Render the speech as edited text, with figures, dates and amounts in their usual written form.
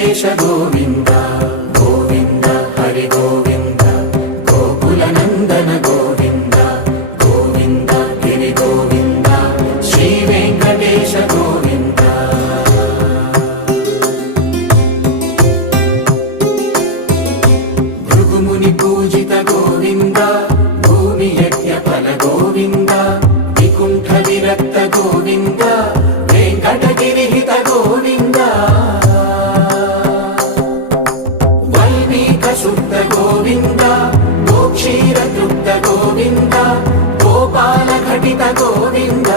వెంకటేశ గోవింద గోవింద హరి గోవింద గోకుల నందన గోవింద గోవింద గిరి గోవింద శ్రీ వెంకటేశ గోవింద భృగుముని పూజిత గోవింద భూమి యజ్ఞ ఫల గోవింద వికుంఠ విరక్త గోవింద వెంకటగిరి హిత గోవింద వల్మీక శుద్ధ గోవింద గోక్షీర తృప్త గోవింద గోపాల ఘటిత గోవింద